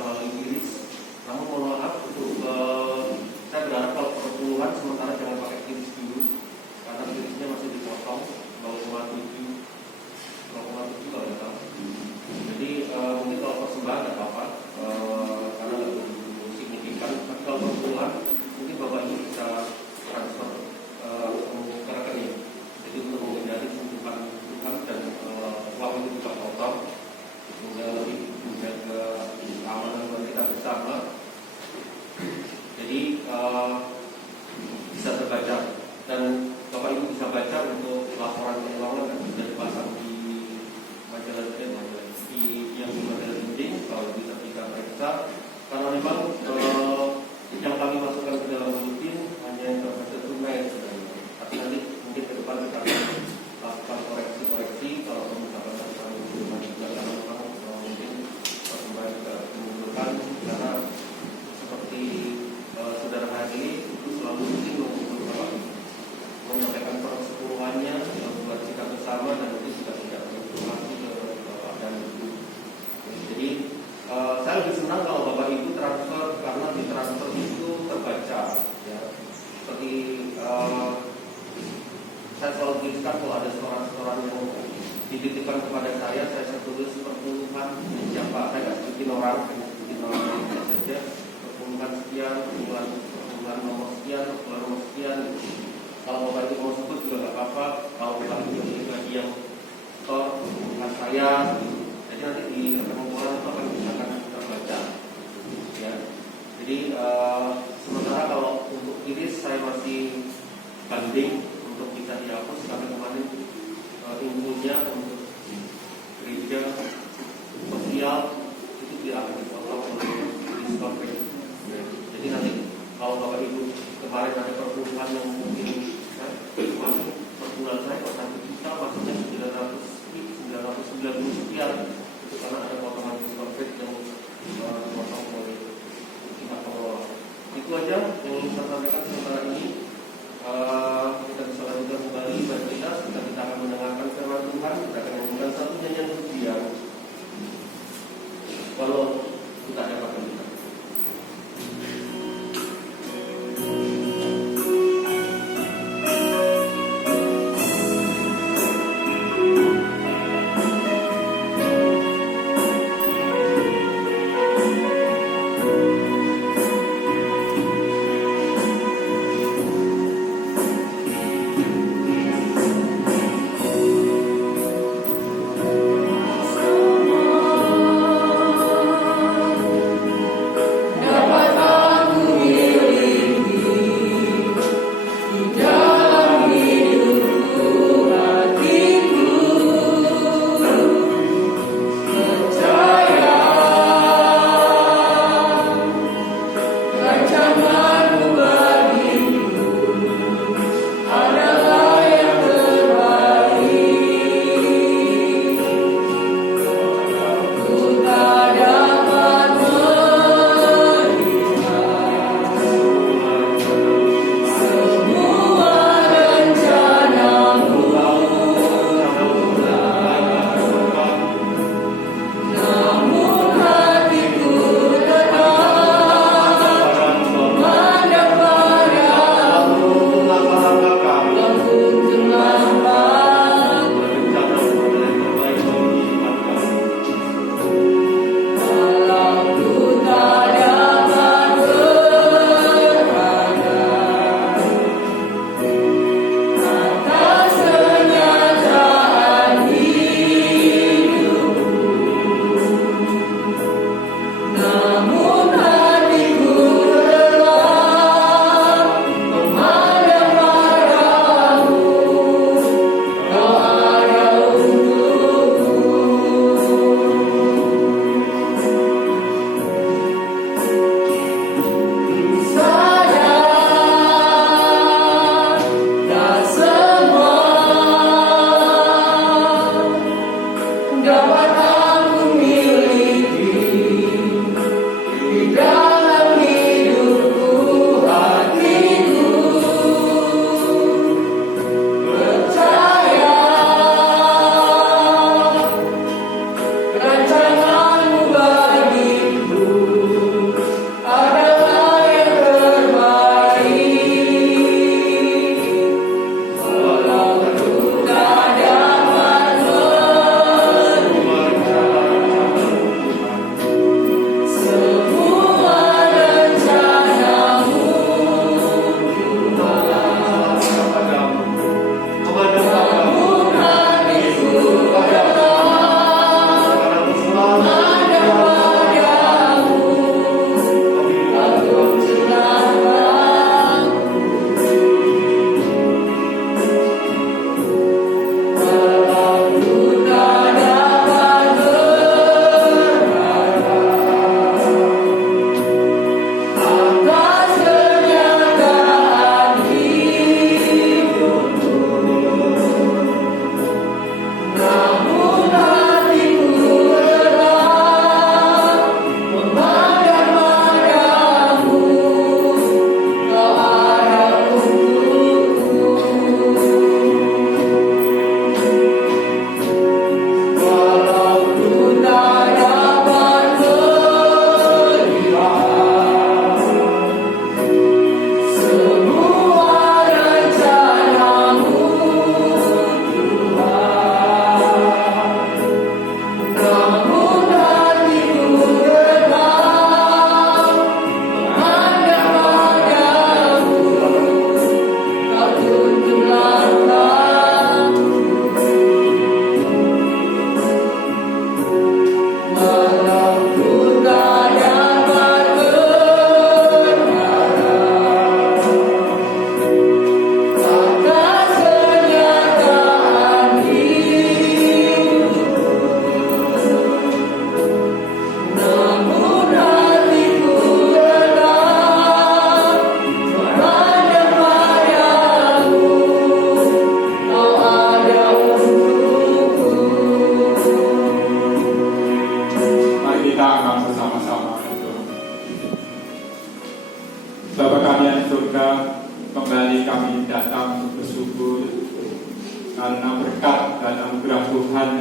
melalui iris. Namun mohon maaf untuk saya berharap kalau perpuluhan sementara jangan pakai iris dulu, karena irisnya masih dipotong 0,7 kalau ya tahu. Jadi mungkin kalau persembahan tidak apa-apa, karena nggak begitu signifikan. Tapi kalau perpuluhan mungkin Bapak Ibu bisa transfer ke rekening. Jadi untuk menghindari suntikan dan uang itu juga kotor, sehingga lebih menjaga keamanan buat kita bersama. Jadi bisa terbaca dan Bapak Ibu bisa baca untuk laporan keuangan yang sudah dipasang di majalah yang di majalah dinding kalau bisa kita periksa, karena memang yang kami masukkan ke dalam rutin hanya yang terbaca tunai sebenarnya. Tapi nanti mungkin ke depan kita akan lakukan koreksi-koreksi kalau misalkan kami juga karena memang mungkin perkembangan juga menunjukkan, karena seperti saudara Hadi itu selalu rutin menyampaikan persepuluhannya buat kita bersama, dan itu juga tidak berinteraksi ke Bapak dan Ibu. Jadi saya lebih senang kalau Bapak Ibu transfer, karena di transfer itu terbaca ya. Seperti saya selalu tuliskan kalau ada setoran-setoran yang dititipkan kepada saya tulis perpuluhan siapa, saya nggak sebutin orang saja, perpuluhan sekian, perpuluhan nomor sekian, perpuluhan nomor sekian. Kalau Bapak Ibu mau sebut juga nggak apa-apa. Kalau Bapak Ibu bagi yang store perpuluhan saya, jadi nanti di rekening keuangan itu akan terbaca ya. Jadi sementara kalau untuk iris saya masih banding untuk bisa dihapus, karena kemarin infonya untuk gereja sosial itu tidak akan dipotong oleh diskon. Jadi nanti kalau Bapak Ibu kemarin ada perpuluhan yang mungkin masuk per bulan saya kok 1 juta, maksudnya 990 sekian, itu karena ada potongan diskon yang dipotong oleh pihak pengelola. Itu aja yang ingin saya sampaikan sementara ini. Kita bisa lanjutkan kembali ibadah kita akan mendengarkan firman Tuhan. Kita akan menyanyikan satu nyanyian pujian walau kita dapat kita.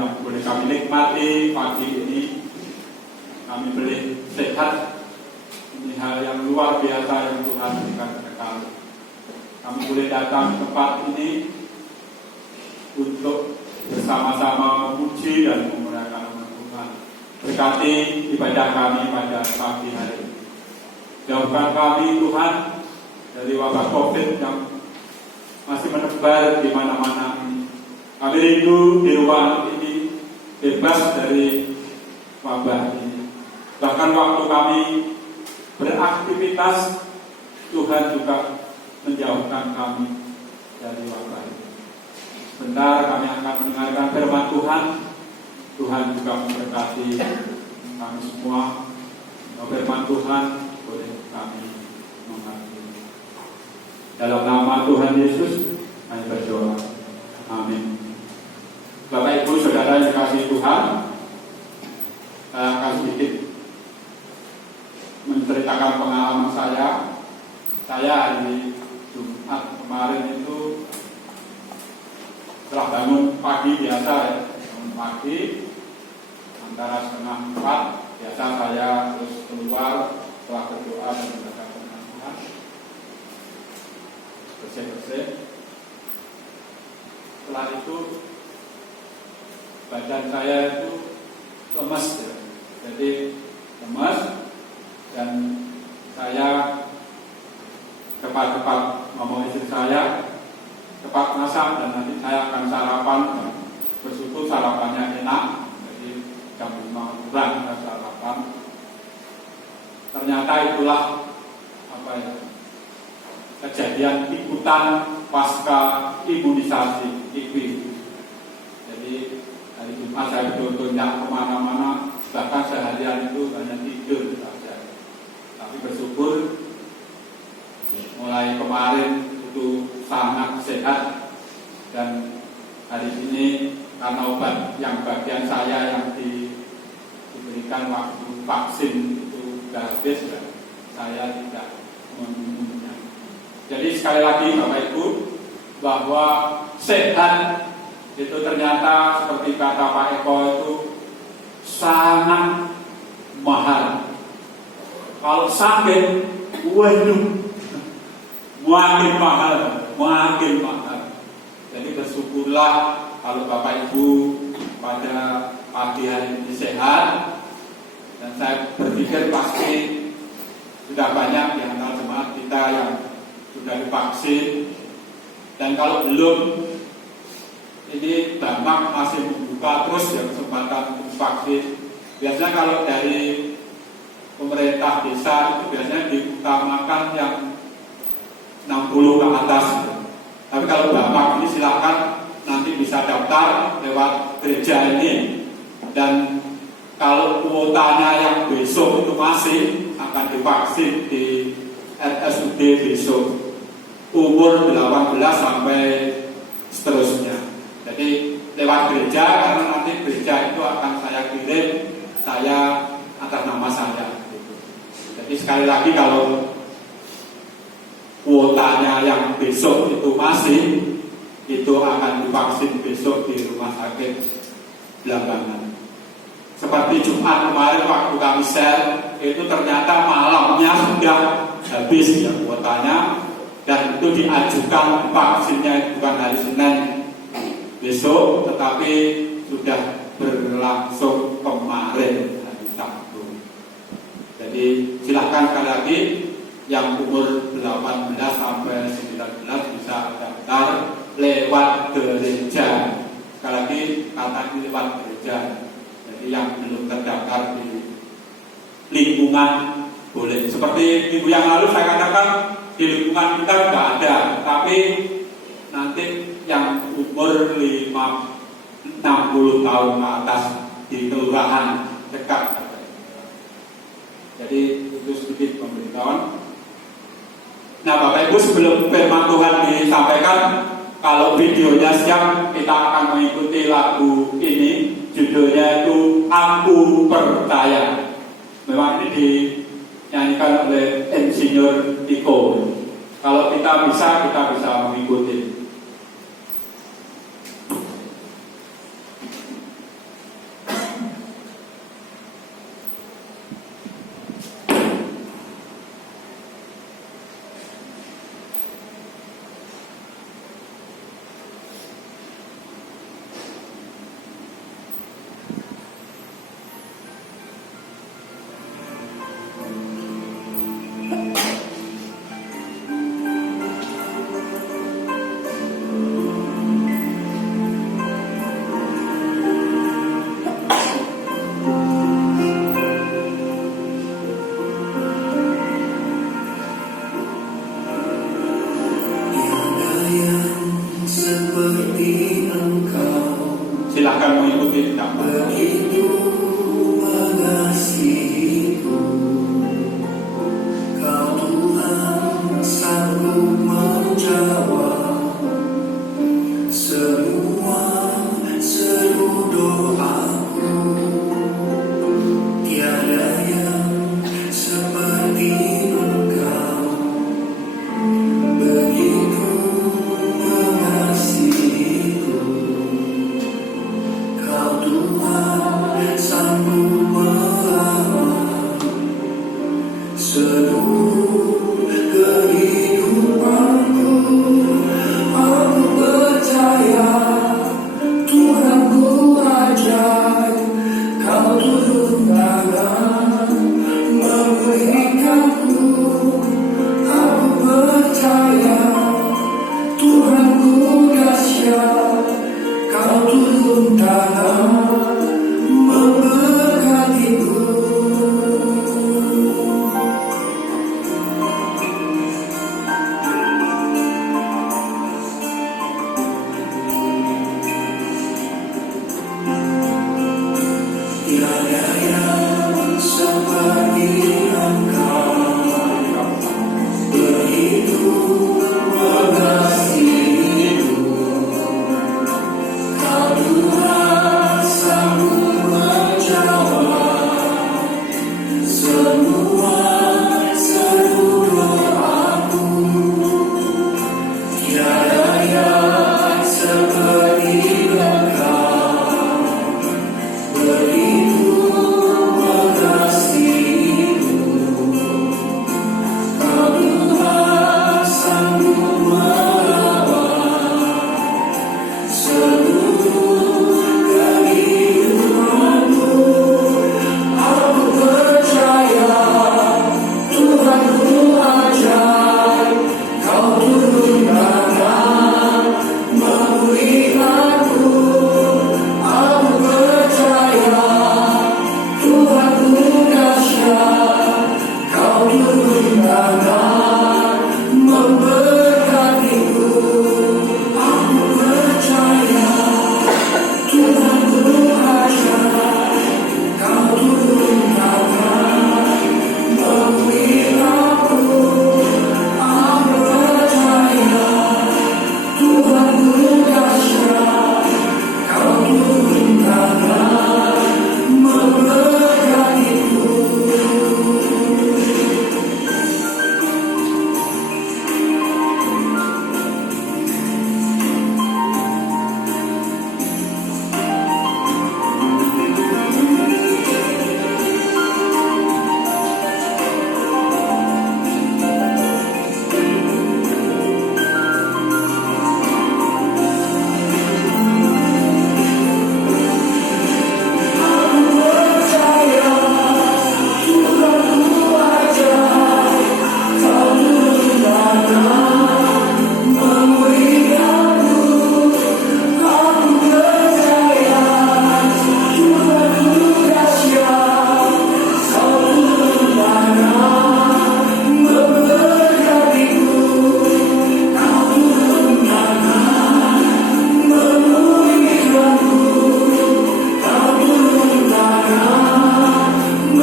yang boleh kami nikmati pagi ini. Kami boleh sehat. Ini hal yang luar biasa yang Tuhan berikan kepada kami. Kami boleh datang ke tempat ini untuk bersama-sama memuji dan memuliakan nama Tuhan. Berkati ibadah kami pada pagi hari ini. Jauhkan kami Tuhan dari wabah COVID yang masih menebar di mana-mana ini. Kami rindu di ruang ini bebas dari wabah ini. Bahkan waktu kami beraktivitas, Tuhan juga menjauhkan kami dari wabah ini. Sebentar kami akan mendengarkan firman Tuhan. Tuhan juga memberkati kami semua. Firman Tuhan boleh kami mengerti. Dalam nama Tuhan Yesus, kami berdoa. Amin. Bapak Ibu Saudara yang dikasihi Tuhan, saya akan sedikit menceritakan pengalaman saya. Saya hari Jumat kemarin itu setelah bangun pagi biasa ya, bangun pagi antara 3:30 biasa saya terus keluar setelah berdoa dan membaca firman Tuhan, bersih-bersih. Setelah itu badan saya itu lemas ya. Jadi lemas dan saya cepat-cepat ngomong istri saya, cepat masak dan nanti saya akan sarapan. Bersyukur sarapannya enak, jadi jam 5 kurang kita sarapan. Ternyata itulah kejadian ikutan pasca imunisasi IPI. Jadi hari Jumat saya betul-betul tidak kemana-mana, bahkan seharian itu hanya tidur saja. Tapi bersyukur mulai kemarin itu sangat sehat dan hari ini karena obat yang bagian saya yang diberikan waktu vaksin itu sudah habis dan saya tidak meminumnya. Jadi sekali lagi Bapak Ibu, bahwa sehat itu ternyata seperti kata Pak Eko itu sangat mahal. Kalau sakit, waduh, makin mahal. Jadi bersyukurlah kalau Bapak Ibu pada pagi hari ini sehat, dan saya berpikir pasti sudah banyak di antara jemaat kita yang sudah divaksin, dan kalau belum, ini Bambang masih membuka terus ya kesempatan untuk vaksin. Biasanya kalau dari pemerintah desa itu biasanya diutamakan yang 60 ke atas. Tapi kalau Bapak ini silakan nanti bisa daftar lewat gereja ini, dan kalau kuotanya yang besok itu masih akan divaksin di RSUD besok umur 18 sampai seterusnya. Jadi lewat gereja, karena nanti gereja itu akan saya kirim saya atas nama saya. Jadi sekali lagi kalau kuotanya yang besok itu masih, itu akan divaksin besok di rumah sakit belakangan. Seperti Jumat kemarin waktu kami share, itu ternyata malamnya sudah habis ya kuotanya, dan itu diajukan vaksinnya bukan hari Senin besok, tetapi sudah berlangsung kemarin hari Sabtu. Jadi silahkan sekali lagi yang umur 18 sampai 19 bisa daftar lewat gereja. Sekali lagi kata lewat gereja. Jadi yang belum terdaftar di lingkungan boleh. Seperti minggu yang lalu saya katakan di lingkungan kita tidak ada, tapi nanti yang umur 60 tahun ke atas di kelurahan dekat. Jadi itu sedikit pemberitahuan. Nah Bapak Ibu, sebelum firman Tuhan disampaikan, kalau videonya siap, kita akan mengikuti lagu ini. Judulnya itu Aku Percaya. Memang ini dinyanyikan oleh Insinyur Iko. Kalau kita bisa mengikuti. kita. Begitu mengasihiku, Kau Tuhan sanggup menjawab semua seru doaku. Tiada yang seperti Engkau, begitu mengasihiku. Kau Tuhan sanggup merawat seluruh kehidupanku. Aku percaya Tuhanku ajaib, Kau turun tangan memulihkanku. Aku percaya Tuhanku dahsyat, Kau turun tangan memberkatiku. Tiada yang seperti Engkau, begitu mengasihiku. Kau Tuhan sanggup menjawab semua seru doaku. Tiada yang seperti Engkau, begitu mengasihiku. Kau Tuhan sanggup merawat seluruh kehidupanku. Aku percaya Tuhanku ajaib, Kau turun tangan memulihkanku. Aku percaya Tuhanku dahsyat, Kau turun tangan memberkatiku. Aku percaya Tuhanku ajaib, Kau turun tangan memulihkanku. Aku percaya Tuhanku dahsyat, Kau turun tangan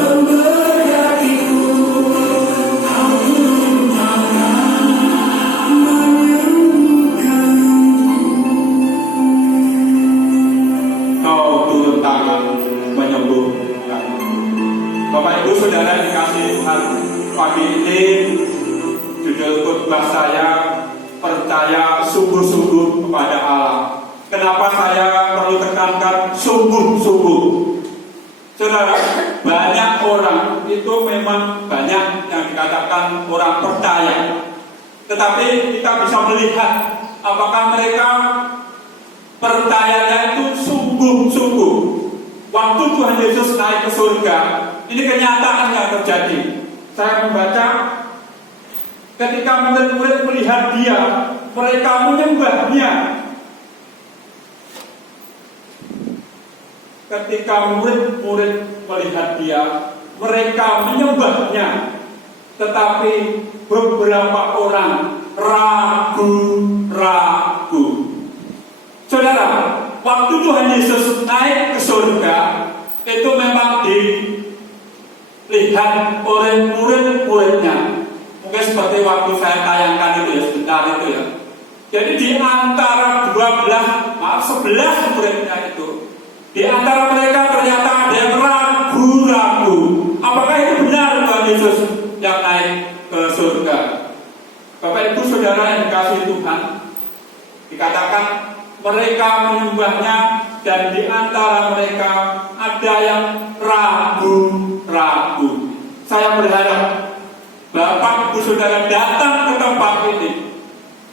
memberkatiku. Kau turun tangan menyembuhkan. Bapak Ibu Saudara dikasih Tuhan, pagi ini judul khotbah saya percaya sungguh-sungguh kepada Allah. Kenapa saya perlu tekankan sungguh-sungguh? Saudara, banyak orang itu memang banyak yang dikatakan orang percaya, tetapi kita bisa melihat apakah mereka percayanya itu sungguh-sungguh. Waktu Tuhan Yesus naik ke surga, ini kenyataan yang terjadi. Saya membaca ketika murid-murid melihat Dia, mereka menyembah-Nya. Ketika murid-murid melihat Dia, mereka menyembah-Nya. Tetapi beberapa orang ragu-ragu. Saudara, waktu Tuhan Yesus naik ke surga, itu memang dilihat oleh murid-muridnya. Mungkin seperti waktu saya tayangkan itu ya, sebentar itu ya. Jadi di antara 11 muridnya itu, di antara mereka ternyata ada yang ragu-ragu. Apakah itu benar Tuhan Yesus yang naik ke surga? Bapak Ibu Saudara yang dikasihi Tuhan, dikatakan mereka menyembahnya dan di antara mereka ada yang ragu-ragu. Saya berharap Bapak Ibu Saudara datang ke tempat ini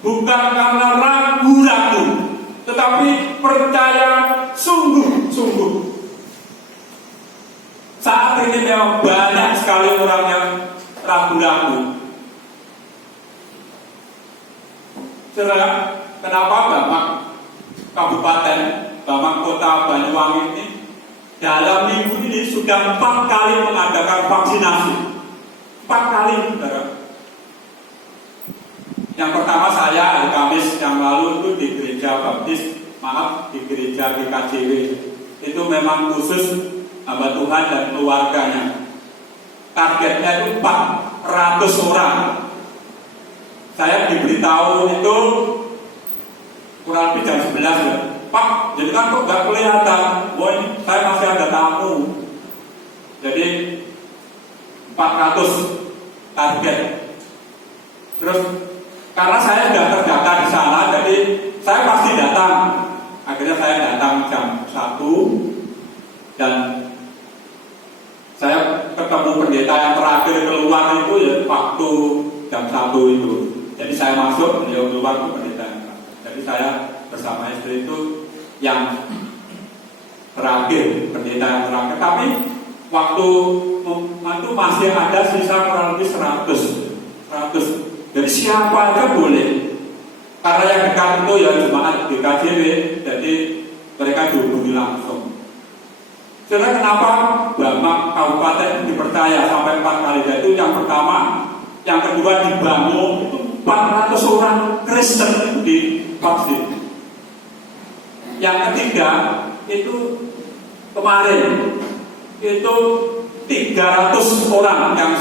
bukan karena ragu-ragu, tetapi percaya sungguh-sungguh. Saat ini memang banyak sekali orang yang ragu-ragu. Saudara, kenapa Bapak Kabupaten, Bapak Kota Banyuwangi ini dalam minggu ini sudah 4 kali mengadakan vaksinasi? 4 kali, saudara. Yang pertama saya hari Kamis yang lalu itu di gereja Baptis, di gereja GKJW. Itu memang khusus hamba Tuhan dan keluarganya. Targetnya itu 400 orang. Saya diberitahu itu kurang lebih jam 11 ya. Pak, jadi kan kok gak kelihatan? Wah, saya masih ada tamu. Jadi 400 target. Terus karena saya sudah terdata di sana, jadi saya pasti datang. Akhirnya saya datang jam 1 dan saya ketemu pendeta yang terakhir keluar itu ya waktu jam 1 itu. Jadi saya masuk, beliau keluar ke pendeta yang terakhir. Jadi saya bersama istri itu yang terakhir, pendeta yang terakhir. Tapi waktu itu masih ada sisa kurang lebih 100. Jadi siapa aja boleh. Karena yang dekat itu ya jemaat GKJW, jadi mereka dihubungi langsung. Saudara, kenapa Bapak Kabupaten dipercaya sampai 4 kali? Yaitu yang pertama, yang kedua dibangun itu 400 orang Kristen itu divaksin. Yang ketiga itu kemarin itu 300 orang yang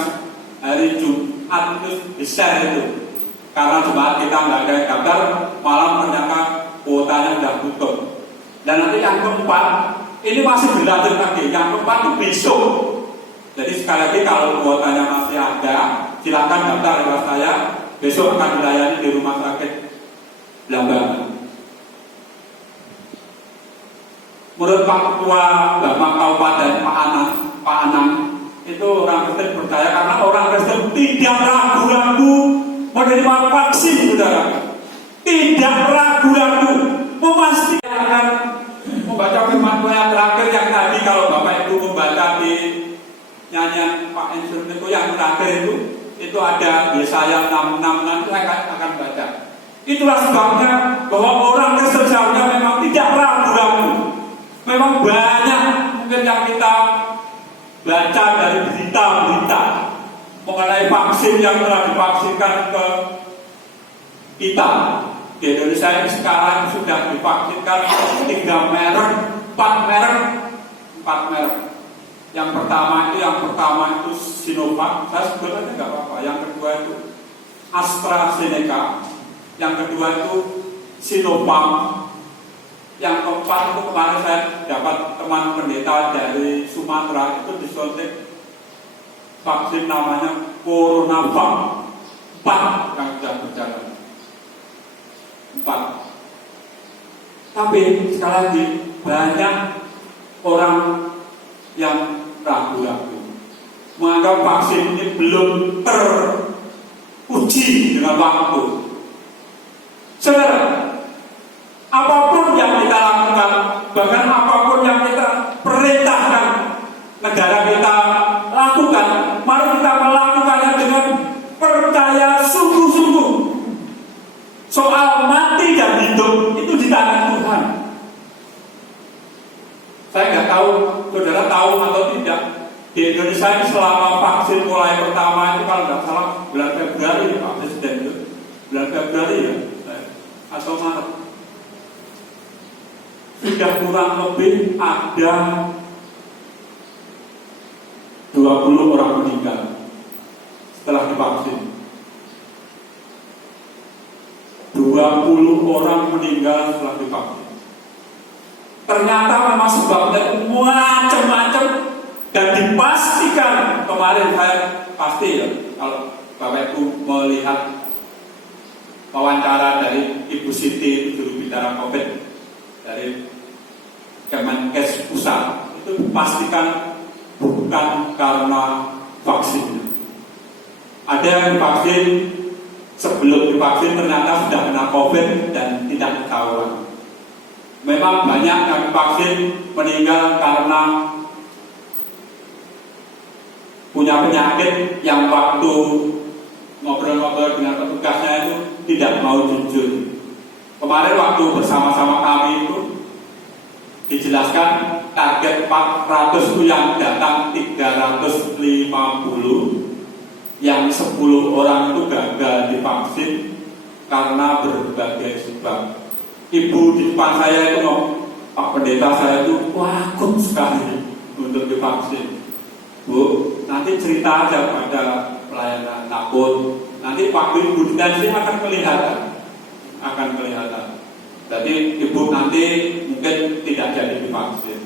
hari Jumat itu di-share itu. Karena jemaat kita nggak ada yang daftar, malam ternyata kuotanya sudah tutup. Dan nanti yang keempat, ini masih berlanjut lagi. Yang keempat itu besok. Jadi sekali lagi kalau kuotanya masih ada, silakan daftar lewat saya. Besok akan dilayani di rumah sakit Blambangan. Menurut Pak Ketua Bapak Kabupaten Pak Anang, itu orang Kristen percaya karena orang Kristen tidak ragu-ragu menerima vaksin, saudara. Tidak ragu-ragu, memastikan membaca firman Tuhan yang terakhir yang tadi kalau Bapak Ibu membaca di nyanyian Pak Ensur itu yang terakhir itu ada Yesaya 66 nanti saya akan baca. Itulah sebabnya bahwa orang Kristen seharusnya memang tidak ragu-ragu. Memang banyak mungkin yang kita baca dari berita-berita mengenai vaksin yang telah divaksinkan ke kita. Di Indonesia ini sekarang sudah divaksinkan 3 merek, 4 merek. Yang pertama itu Sinovac, saya sebutnya nggak apa-apa. Yang kedua itu AstraZeneca, yang kedua itu Sinovac. Yang keempat itu kemarin saya dapat teman pendeta dari Sumatera itu disuntik vaksin namanya CoronaVac. 4 yang sudah berjalan. 4. Tapi sekali lagi banyak orang yang ragu-ragu, menganggap vaksin ini belum teruji dengan waktu. Saudara, apapun yang kita lakukan, bahkan apapun yang kita perintahkan negara kita lakukan, mari kita melakukannya dengan percaya sungguh-sungguh. Soal mati dan hidup itu di tangan Tuhan. Saya nggak tahu, saudara tahu atau tidak, di Indonesia ini selama vaksin mulai pertama itu kalau nggak salah bulan Februari Pak Presiden itu, bulan Februari ya, atau Maret. sudah kurang lebih ada 20 orang meninggal setelah divaksin. 20 orang meninggal setelah divaksin. Ternyata memang sebabnya macam-macam dan dipastikan kemarin saya pasti ya, kalau Bapak Ibu melihat wawancara dari Ibu Siti juru bicara COVID dari Kemenkes Pusat, itu dipastikan bukan karena vaksin. Ada yang divaksin, sebelum divaksin ternyata sudah kena COVID dan tidak ketahuan. Memang banyak yang divaksin meninggal karena punya penyakit yang waktu ngobrol-ngobrol dengan petugasnya itu tidak mau jujur. Kemarin waktu bersama-sama kami itu dijelaskan target 400 itu yang datang 350, yang 10 orang itu gagal divaksin karena berbagai sebab. Ibu di depan saya itu, Pak Pendeta saya itu takut sekali untuk divaksin. Bu, nanti cerita aja pada pelayanan takut. Nanti waktu ibu ditansi akan kelihatan. Jadi ibu nanti mungkin tidak jadi divaksin.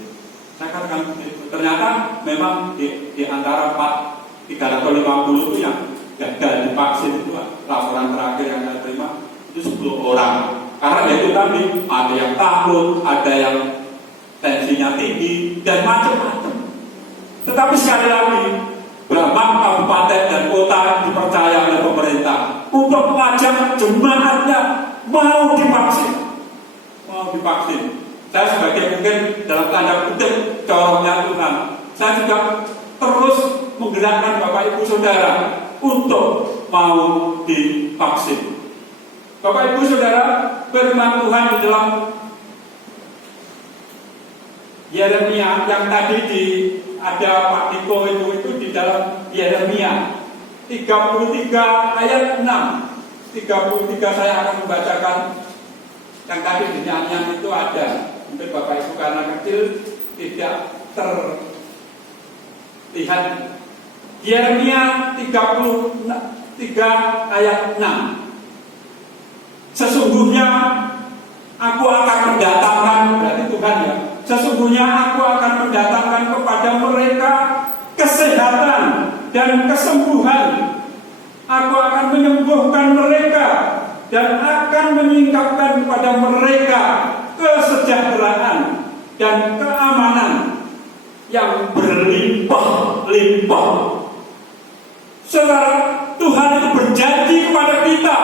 Saya katakan ternyata memang di antara 350 itu yang gagal divaksin itu laporan terakhir yang saya terima itu 10 orang. Karena itu tadi ada yang takut, ada yang tensinya tinggi dan macam-macam. Tetapi sekali lagi, Bambang kabupaten dan kota dipercaya oleh pemerintah untuk mengajak jemaatnya mau divaksin. Saya sebagai mungkin dalam tanda kutip corongnya Tuhan, saya juga terus menggerakkan Bapak Ibu Saudara untuk mau divaksin. Bapak Ibu Saudara, firman Tuhan di dalam Yeremia yang tadi ada Pak Niko itu di dalam Yeremia 33 ayat 6. 33 saya akan membacakan yang tadi di nyanyian itu ada. Mungkin Bapak Ibu karena kecil tidak terlihat. Yeremia 33 ayat 6. Sesungguhnya aku akan mendatangkan, berarti Tuhan ya, sesungguhnya aku akan mendatangkan kepada mereka kesehatan dan kesembuhan. Aku akan menyembuhkan mereka dan akan menyingkapkan kepada mereka kesejahteraan dan keamanan yang berlimpah-limpah. Saudara, Tuhan itu berjanji kepada kita,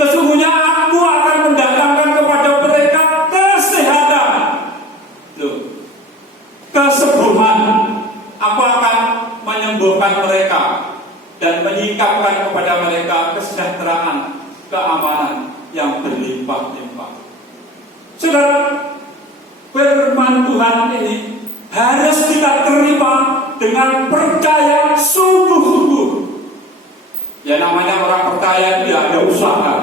sesungguhnya aku akan mendatangkan kepada mereka kesehatan, kesembuhan. Aku akan menyembuhkan mereka dan menyingkapkan kepada mereka kesejahteraan, keamanan yang berlimpah-limpah. Saudara, firman Tuhan ini harus kita terima dengan percaya sungguh-sungguh. Ya namanya orang percaya itu ya ada usaha.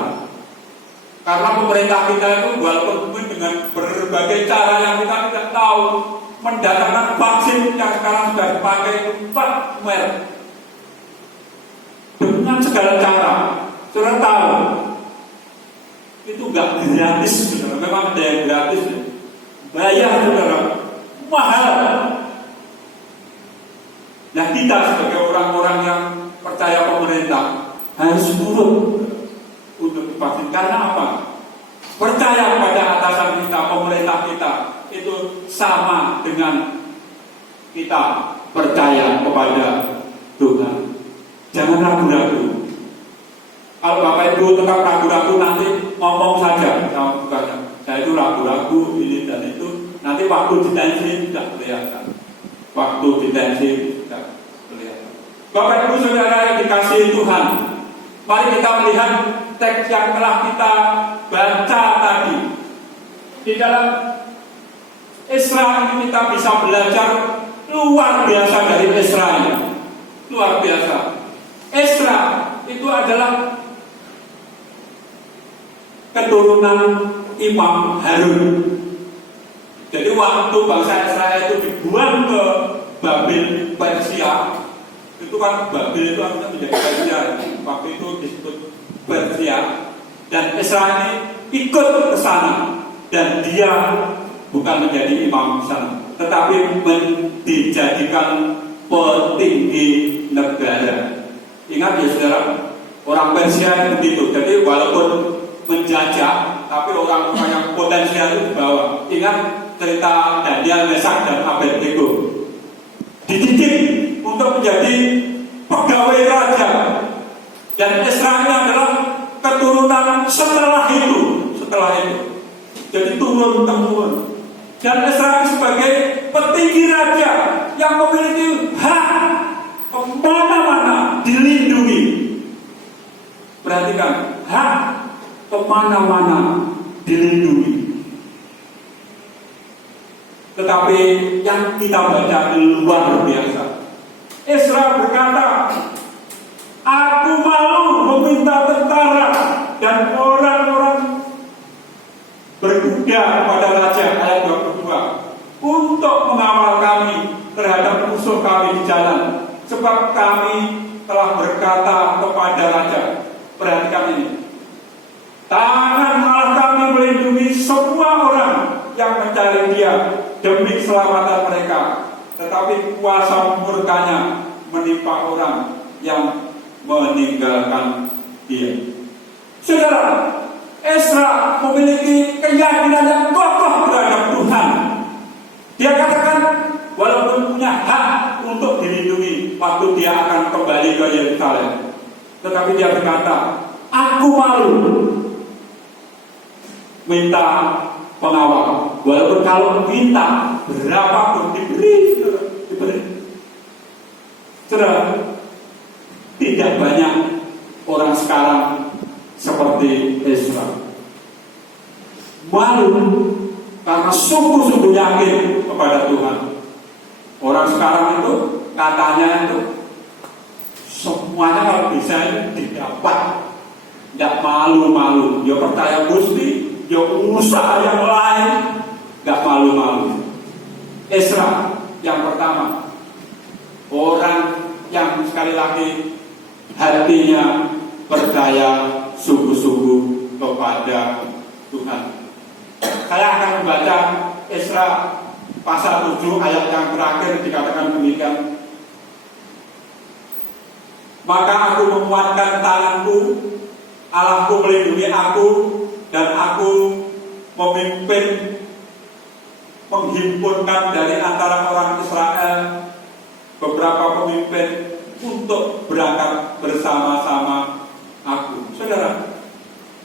Karena pemerintah kita itu walaupun dengan berbagai cara yang kita tidak tahu, mendatangkan vaksin yang sekarang sudah dipakai 4 merek dengan segala cara. Saudara tahu itu nggak gratis, saudara. Memang ada yang gratis, bayar, saudara, mahal. Nah kita sebagai orang-orang yang percaya pemerintah harus nurut untuk divaksin. Karena apa? Percaya pada atasan kita, pemerintah kita itu sama dengan kita percaya kepada Tuhan. Jangan ragu-ragu. Kalau Bapak Ibu tetap ragu-ragu nanti ngomong saja sama bukannya. Saya itu ragu-ragu ini dan itu. Nanti waktu detensi tidak kelihatan. Waktu detensi tidak kelihatan. Bapak Ibu Saudara yang dikasihi Tuhan, mari kita melihat teks yang telah kita baca tadi. Di dalam Isra ini kita bisa belajar luar biasa dari Isra ini. Luar biasa. Isra itu adalah keturunan Imam Harun. Jadi waktu bangsa Israel itu dibuang ke Babel Persia, itu kan Babel itu artinya menjadi Persia. Waktu itu disebut Persia, dan Israel ini ikut ke sana, dan dia bukan menjadi imam sana, tetapi dijadikan petinggi negara. Ingat ya saudara, orang Persia itu begitu. Jadi walaupun menjajah, tapi orang yang potensial itu dibawa. Ingat cerita Daniel, Mesak, dan Abednego, dididik untuk menjadi pegawai raja. Dan Israel adalah keturunan setelah itu. Jadi turun-temurun. Dan Israel sebagai petinggi raja yang memiliki hak kemana-mana dilindungi. Perhatikan, hak kemana-mana dilindungi. Tetapi yang kita baca luar biasa. Israel berkata, aku malu meminta tentara dan orang-orang berkuda kepada raja, ayat 22, untuk mengawal kami terhadap musuh kami di jalan, sebab kami telah berkata kepada raja. Perhatikan ini, tangan Allah kami melindungi semua orang yang mencari dia demi keselamatan mereka, tetapi kuasa murkanya menimpa orang yang meninggalkan dia. Saudara, Ezra memiliki keyakinan yang kokoh terhadap Tuhan. Dia katakan, walaupun punya hak untuk dilindungi waktu dia akan kembali ke Yerusalem, tetapi dia berkata, aku malu minta pengawal. Walaupun kalau minta berapapun diberi. Saudara, tidak banyak orang sekarang seperti Ezra. Malu karena sungguh-sungguh yakin kepada Tuhan. Orang sekarang itu katanya itu semuanya kalau bisa didapat, tidak malu-malu. Ya percaya Gusti, ya usaha yang lain, tidak malu-malu. Ezra yang pertama, orang yang sekali lagi hatinya percaya sungguh-sungguh kepada Tuhan. Saya akan membaca Ezra pasal 7 ayat yang terakhir, dikatakan demikian. Maka aku menguatkan tanganku, Allahku melindungi aku, dan aku menghimpunkan dari antara orang Israel beberapa pemimpin untuk berangkat bersama-sama aku. Saudara,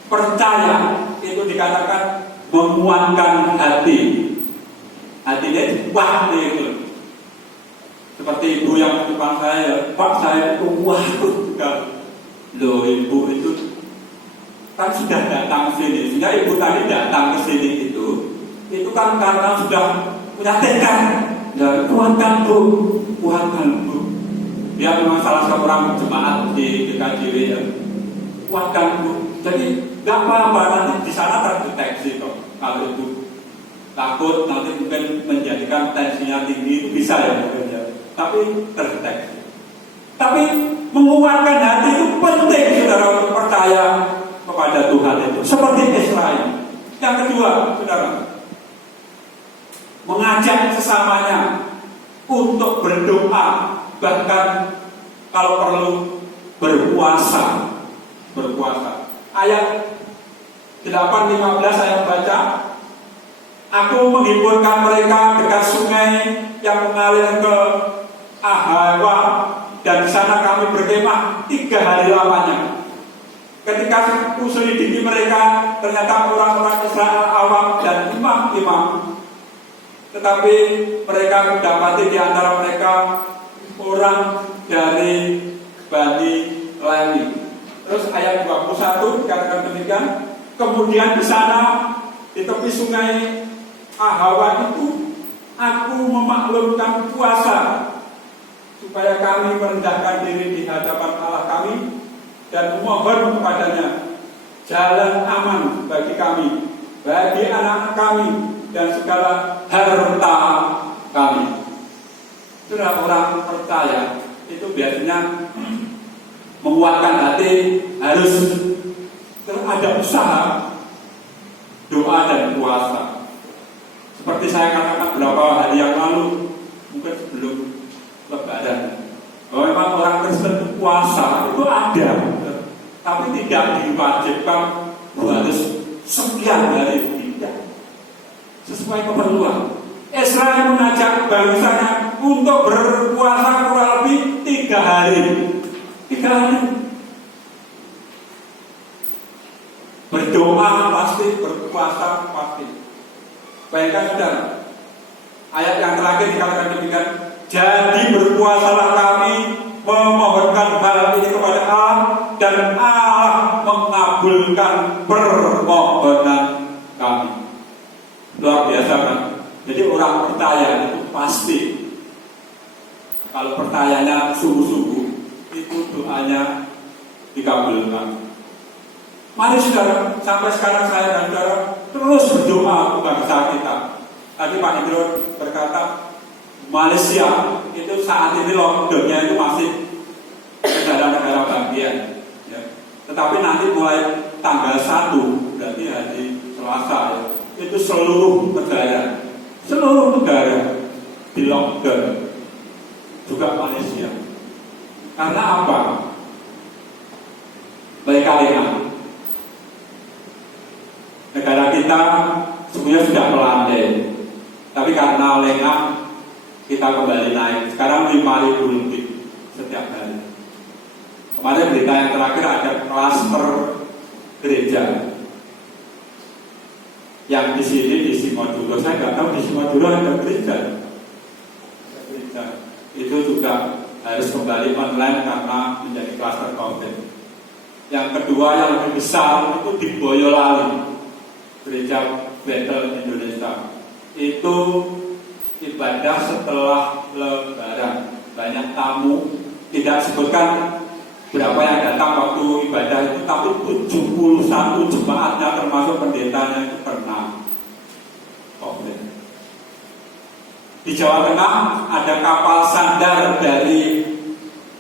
percaya itu dikatakan menguatkan hati. Hatinya kuat itu. Seperti ibu yang di depan saya, Pak, saya itu waktu juga. Loh, ibu itu kan sudah datang ke sini. Sehingga ibu tadi datang ke sini itu kan karena sudah punya tekad. Dan kuatkan Bu, kuatkan Bu. Dia memang salah seorang jemaat di GKJW ya. Kuatkan Bu. Jadi gak apa-apa, nanti di sana terdeteksi kok. Kalau itu takut nanti mungkin menjadikan tensinya tinggi, itu bisa ya mungkin ya. Tapi terdeteksi. Tapi menguatkan hati itu penting, saudara, untuk percaya kepada Tuhan itu. Seperti Israel. Yang kedua, saudara, mengajak sesamanya untuk berdoa, bahkan kalau perlu berpuasa. Ayat 8:15 saya baca, aku menghimpunkan mereka dekat sungai yang mengalir ke Ahawa, dan di sana kami berkemah 3 hari lamanya. Ketika aku selidiki mereka, ternyata orang-orang Israel awam dan imam-imam. Tetapi mereka mendapati di antara mereka orang dari Bani Lewi. Terus ayat 21 dikatakan demikian, kemudian di sana di tepi sungai Ahawa itu aku memaklumkan puasa supaya kami merendahkan diri di hadapan Allah kami dan memohon kepadanya jalan aman bagi kami, bagi anak-anak kami, dan segala harta kami. Saudara, orang percaya itu biasanya menguatkan hati harus ada usaha, doa dan puasa. Seperti saya katakan beberapa hari yang lalu, mungkin sebelum Lebaran, bahwa memang orang Kristen puasa itu ada, tapi tidak diwajibkan harus sekian hari, tidak, sesuai keperluan. Israel mengajak bangsanya untuk berpuasa kurang lebih 3 hari. 3 hari. Berdoa pasti, berpuasa pasti. Bayangkan saudara, ayat yang terakhir dikatakan demikian. Jadi berpuasalah kami memohonkan hal ini kepada Allah, dan Allah mengabulkan permohonan kami. Luar biasa kan? Jadi orang percaya itu pasti, kalau percayanya sungguh-sungguh, itu doanya dikabulkan. Mari saudara, sampai sekarang saya dan saudara terus berdoa untuk bangsa kita. Tadi Pak Indro berkata, Malaysia itu saat ini lockdownnya itu masih negara-negara bagian, ya. Tetapi nanti mulai tanggal 1, berarti hari Selasa, ya, itu seluruh negara di lockdown, juga Malaysia. Karena apa? Leka-leka. Negara kita sebenarnya sudah melandai, tapi karena lengah kita kembali naik. Sekarang 5.000 lebih setiap hari. Kemarin berita yang terakhir ada klaster gereja yang di sini di Simoduro. Saya nggak tahu di Simoduro ada gereja. Itu juga harus kembali online karena menjadi klaster COVID. Yang kedua yang lebih besar itu di Boyolali, Gereja Bethel Indonesia. Itu ibadah setelah Lebaran, banyak tamu. Tidak sebutkan berapa yang datang waktu ibadah itu, tapi 71 jemaatnya termasuk pendetanya itu kena COVID. Di Jawa Tengah ada kapal sandar dari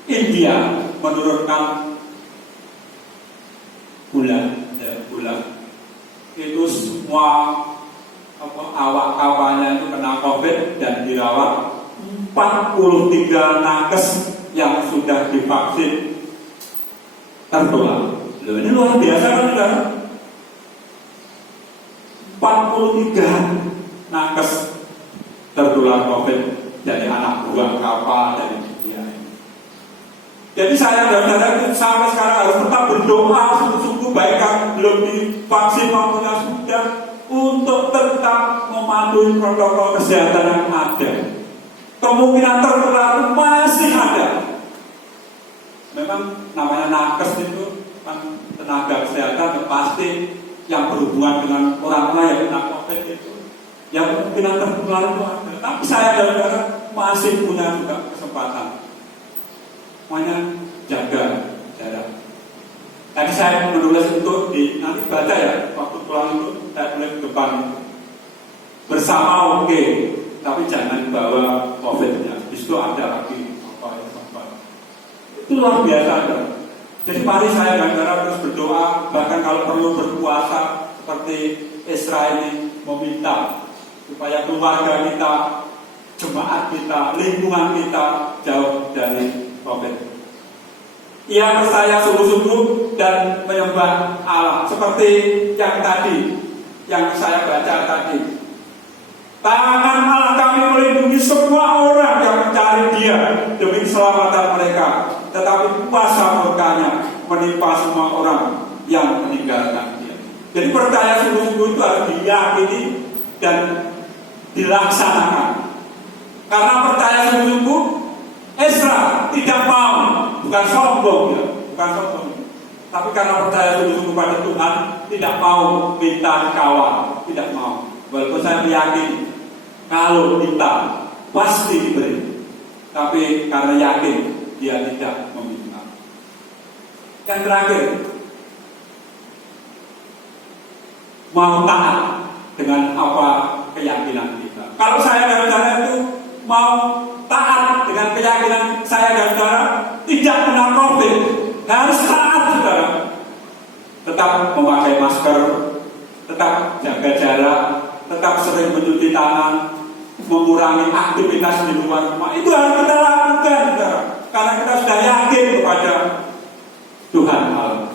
India menurunkan gula. Itu semua awak kapalnya itu kena COVID dan dirawat. 43 nakes yang sudah divaksin tertular. Loh, ini luar biasa kan saudara? 43 nakes tertular COVID dari anak buah kapal dari India. Jadi saya dan saudara sampai sekarang harus tetap berdoa sungguh-sungguh, baik yang belum divaksin maupun yang sudah, untuk tetap mematuhi protokol kesehatan yang ada. Kemungkinan tertular masih ada. Memang namanya nakes itu kan tenaga kesehatan, pasti yang berhubungan dengan orang lain yang kena COVID itu, yang kemungkinan tertular itu ada. Tapi saya dan saudara masih punya juga kesempatan. Makanya jaga jarak. Tadi saya menulis untuk nanti baca ya, waktu pulang itu saya tulis ke depan bersama oke, tapi jangan bawa COVID-nya. Di situ ada lagi apa. Itu luar biasa ada. Jadi mari saya dan saudara terus berdoa, bahkan kalau perlu berpuasa seperti Israel ini meminta supaya keluarga kita, jemaat kita, lingkungan kita jauh dari COVID. Ia percaya sungguh-sungguh dan menyembah Allah seperti yang tadi, yang saya baca tadi. Tangan Allah kami melindungi semua orang yang mencari Dia demi keselamatan mereka, tetapi kuasa murkanya menimpa semua orang yang meninggalkan Dia. Jadi percaya sungguh-sungguh itu harus diyakini dan dilaksanakan. Karena percaya sungguh-sungguh, Ezra tidak mau, bukan sombong ya, bukan sombong, tapi karena percaya sungguh-sungguh pada Tuhan, tidak mau minta dikawal, tidak mau. Walaupun saya meyakini kalau minta pasti diberi, tapi karena yakin dia tidak meminta. Yang terakhir, mau taat dengan apa keyakinan kita. Kalau saya dan saudara itu mau taat dengan keyakinan saya dan saudara, tidak kena COVID, harus taat saudara. Tetap memakai masker, tetap jaga jarak, tetap sering mencuci tangan, mengurangi aktivitas di luar rumah. Itu harus kita lakukan saudara, karena kita sudah yakin kepada Tuhan Allah.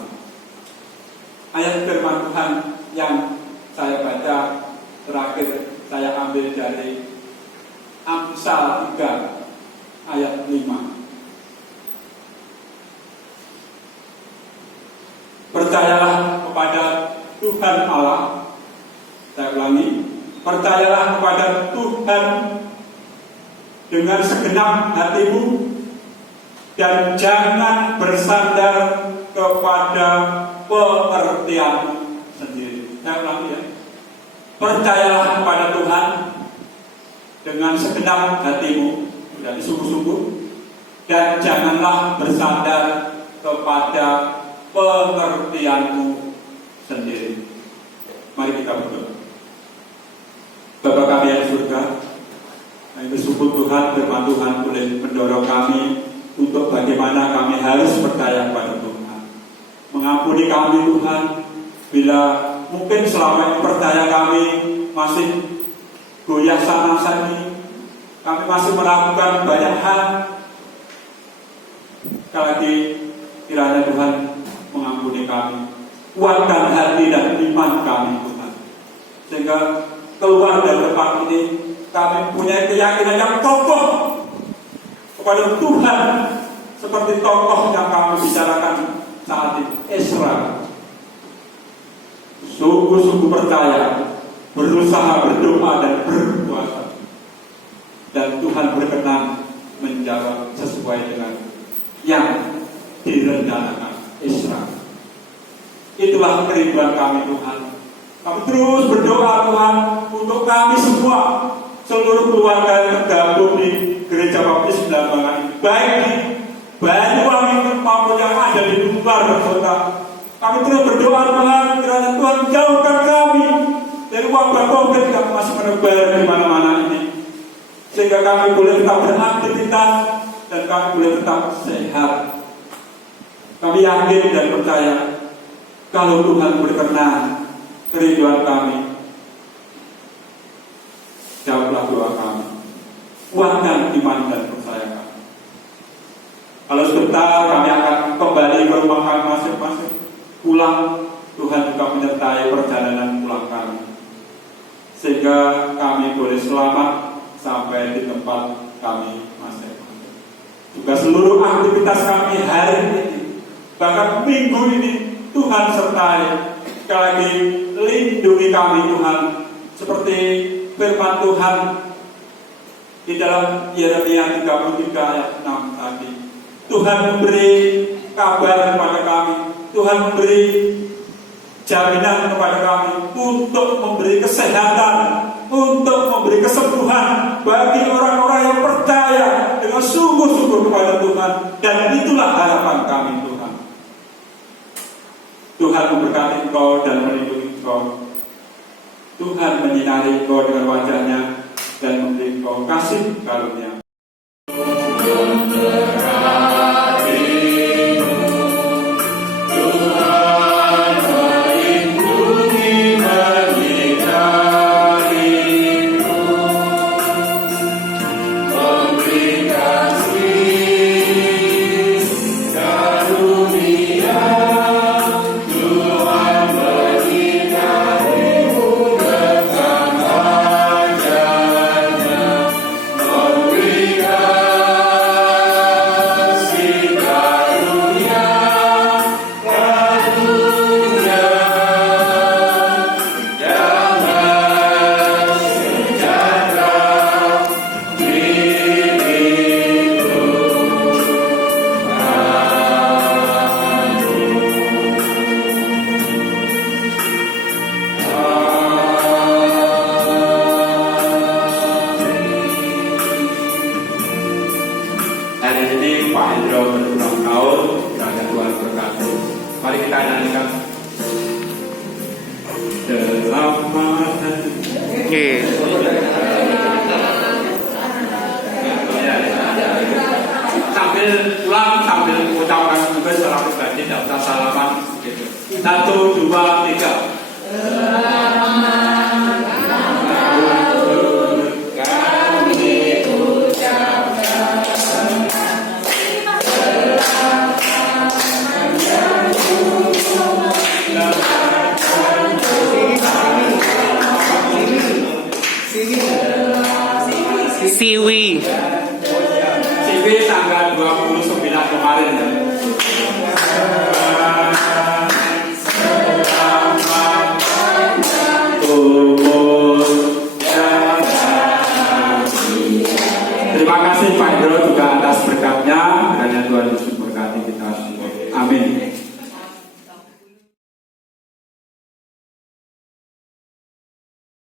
Ayat firman Tuhan yang saya baca terakhir saya ambil dari Amsal 3 ayat 5. Percayalah kepada Tuhan Allah. Saya ulangi, percayalah kepada Tuhan dengan segenap hatimu dan jangan bersandar kepada pengertianmu sendiri. Saya ulangi ya. Percayalah kepada Tuhan dengan segenap hatimu dan sungguh-sungguh, dan janganlah bersandar kepada pengertianmu sendiri. Mari kita berdoa. Bapa kami yang di surga, kami bersyukur Tuhan, firman Tuhan boleh mendorong kami untuk bagaimana kami harus percaya kepada Tuhan. Mengampuni kami Tuhan, bila mungkin selama ini percaya kami masih goyah sana sini, kami masih melakukan banyak hal. Sekali lagi kiranya Tuhan mengampuni kami, kuatkan hati dan iman kami Tuhan, sehingga keluar dari tempat ini kami punya keyakinan yang kokoh kepada Tuhan, seperti tokoh yang kami bicarakan saat ini, Ezra. Sungguh-sungguh percaya, berusaha berdoa dan berpuasa, dan Tuhan berkenan menjawab sesuai dengan yang direncanakan Ezra. Itulah kerinduan kami Tuhan. Kami terus berdoa Tuhan untuk kami semua, seluruh keluarga yang tergabung di Gereja Baptis Belambangan ini, baik di Banyuwangi maupun yang ada di luar kota. Kami terus berdoa Tuhan, kiranya Tuhan jauhkan kami dari wabah COVID yang masih menebar di mana-mana ini, sehingga kami boleh tetap beraktivitas dan kami boleh tetap sehat. Kami yakin dan percaya kalau Tuhan berkenan kerinduan kami, jawablah doa kami, kuatkan iman dan percaya kami. Kalau sebentar kami akan kembali ke rumah kami masing-masing, pulang, Tuhan juga menyertai perjalanan pulang kami, sehingga kami boleh selamat sampai di tempat kami masing-masing. Juga seluruh aktivitas kami hari ini, bahkan minggu ini, Tuhan sertai. Sekali lagi lindungi kami Tuhan, seperti firman Tuhan di dalam Yeremia 33 ayat 6 tadi. Tuhan memberi kabar kepada kami, Tuhan memberi jaminan kepada kami untuk memberi kesehatan, untuk memberi kesembuhan bagi orang-orang yang percaya dengan sungguh-sungguh kepada Tuhan. Dan itulah harapan kami Tuhan. Tuhan memberkati engkau dan melindungi engkau. Tuhan menyinari engkau dengan wajah-Nya dan memberi engkau kasih karunia. Mari kita nyanyikan. Selamat Nggih. Sambil pulang, sambil mengucapkan juga secara pribadi, daftar salaman. Gitu. 1, 2, 3. Siwi. CV tanggal 29 kemarin ya. Terima kasih Pak Indro juga atas berkatnya.